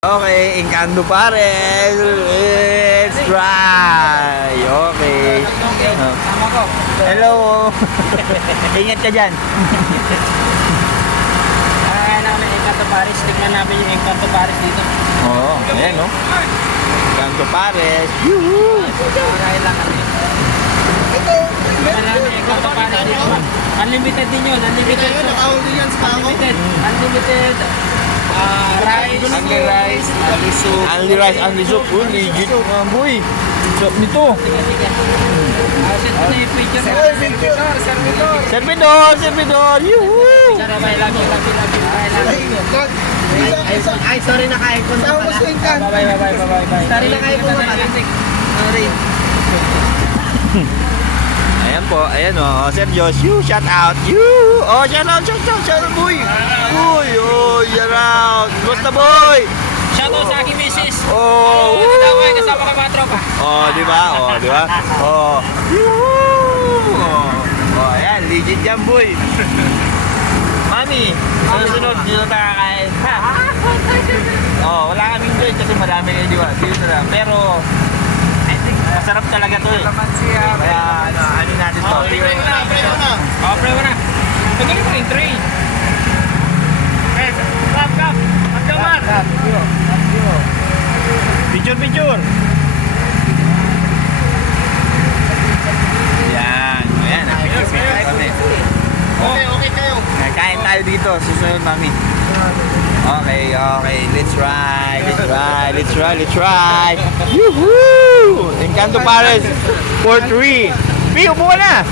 Okay, Encanto pares. Let's try. Okay. Tama ko. Hello. Ingat ka dyan. Kaya namin Encanto Paris. Tignan namin yung Encanto Paris dito. Oo, ayan no. Encanto pares. Yuhu. Kaya lang kami. Tignan namin Encanto Paris dito. Unlimited din yun. Unlimited. Unlimited. Unlimited. Rice. Only rice. Only soup. Only rice, only soup. Oh, legit. Boy. Sarap nito. Set na yung picture. Servidor. Yuhu. Sarabay lang yung Ay, sorry na kain ko na pala. Bye. Sorry na kain ko na pala. Sorry. Ayan po, ayan o. Sir Josh, shout out. Oh, shout out, boy. Uy, oh, shout out. Basta, boy. Shoutout sa aking misis. Oh, Ito daw ay kasama ka mga tropa. oh, di ba? Oh. Oh, ayan, legit yan, boy. Mami, sunod, dito tayo kakain. Ha? Oh, wala kaming joy kasi marami kayo diwa. Dito na. Pero, I think, masarap talaga to eh. Kaya, ano natin to? Pre mo na. Magaling mo yung tray. Kap. Magkamar. Picture. Yan. Ayan, picture kami. Okay kayo. Kain tayo dito. Susunod, mami. Okay. Let's try. Yoo-hoo! Encanto Pares for 3. Pi, upo ka na.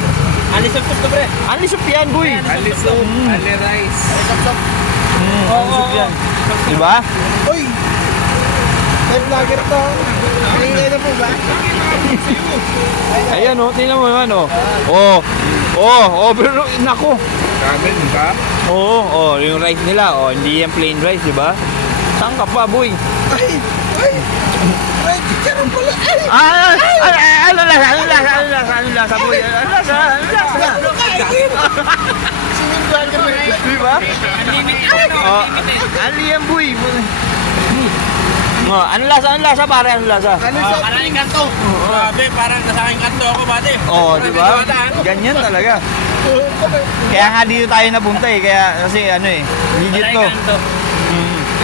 Alisap to pre. Alisop yan, boy. Alisap. Ali rice. Alisop yan. Diba? Uy! May vlogger to. Kanina na po ba? Ayan, oh. Tingnan mo naman, oh. Pero, nako. Ramen ba? Oo, yung rice nila, hindi yan plain rice, di ba? Saan ka pa, boy? Ay! Right, chicharon pala! Ay! Ano lasa, boy? Ano lasa? Ano kain? Singing vlogger na yun. Di ba? Unlimited. Ano yan, boy? Ano lasa, pare? Ano lasa? Ano sa... Parang Encanto. Grabe, parang nasa Encanto ako bate. Di ba? Ganyan talaga. Kaya nga dito tayo napunta eh, kasi legit to.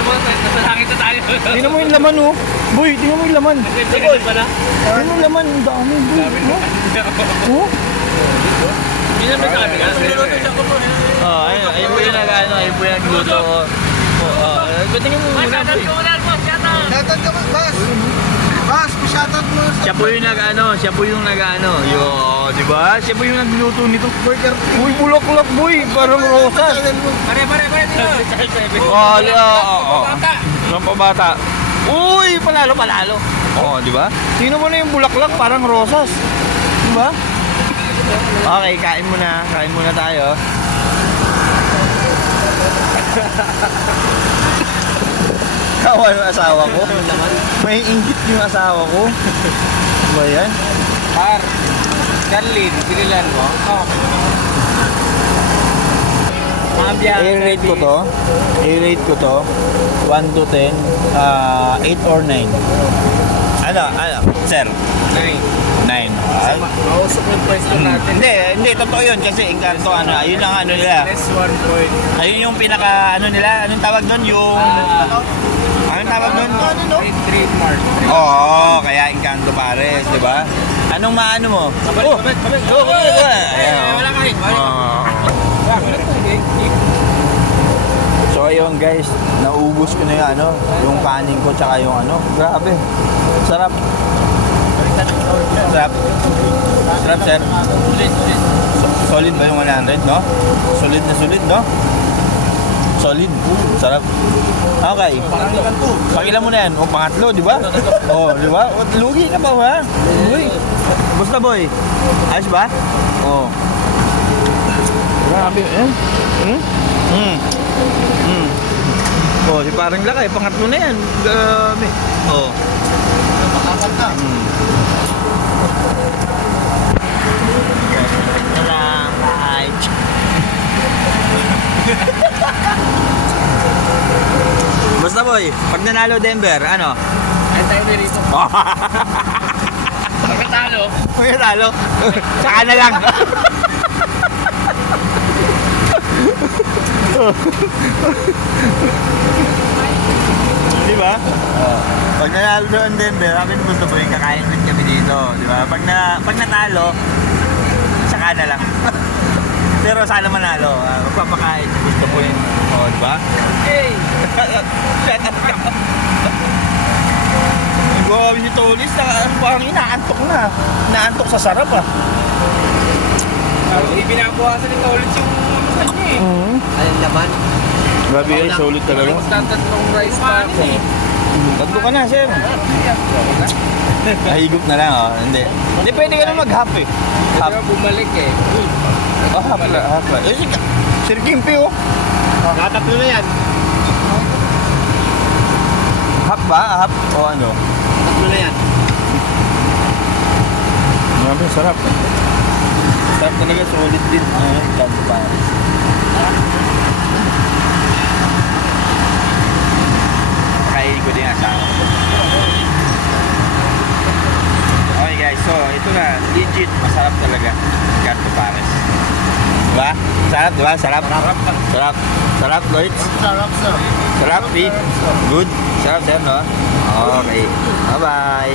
Nasasangit na tayo. Tingnan mo yung laman, oh. Boy, tingnan mo yung laman. Boy pala. Tingnan mo yung laman, ang dami, boy. Oh? Yun naman sabi ka. Ayun po yung ayun po yung nagluto. Tingnan mo muna, boy. Shoutout ka ba, boss? Boss, shoutout mo. Siya po yung di ba? Siya po yung nagluto nito. Uy, bulaklak, boy, parang rosas. Pare dito. Ang pabata. Uy, panalo. Di ba? Tingnan mo na yung bulaklak, parang rosas. Di ba? Okay, kain muna tayo. Kawa yung asawa ko. May inggit yung asawa ko. Ba yan? Carlin, pililan mo. I-rate ko to 1 to 10, 8 or 9. Ano, sir? 9. Mausap yung pwesto natin. Hindi, totoo yun kasi Encanto, ayun ang nila. Less 1 point. Ayun yung pinaka, nila, anong tawag doon? Anong tawag doon? Trademark. Oo, kaya Encanto Pares, di ba? Anong maano mo? Kabit. Wala kain. So ayun guys, naubos ko na yung kanin ko tsaka yung grabe. Sarap, sir. Solid ba yung 100, no? Solid, no? Solid. Sarap. Okay. Pangilan mo na yan. Pangatlo, di ba? Di ba? Lugi ka pa ba? Uy. Basta, boy. Ayos ba? Grabe. Si parang laki. Pangatlo na yan. Grabe. Makakanta. Basta boy, pag nanalo Denver, ano? Ay tayo na rito. Pagkatalo. Kung talo, saka na lang. Di ba? Pag nanalo doon Denver, kami gusto boy, kakain din kami dito. Di ba? Pag natalo, saka na lang. Pero sana manalo, magpapakain gusto po yun. O, di ba? Hey! Grabe si Tolis, parang inaantok na. Inaantok sa sarap ah. Hindi pinabuhasan nito ulit yung kanya eh. Ayun naman. Grabe yun, solid talaga. Magtatatlong rice pa ako. Tatlo ka na, sir. Nahigop na lang, oh. Hindi. Hindi, pwede ka na mag-half eh. Half. Pero bumalik eh. Oh, half na, half na. Eh, Sir Kimpi, oh. Nakatatlo na yan. Half ba? Half? O ano? Tatlo na yan. Grabe, sarap. Sarap talaga, solid din. Kanto pa. Kain ko din asawa. Okay guys, so ito na, legit, masarap talaga. Kanto Pares. Diba? Sarap, diba? Sarap. Sarap. Sarap, Lloyd. Sarap, sir. Sarap, Pete. Good. Sarap, sir, no? Okay. Bye-bye.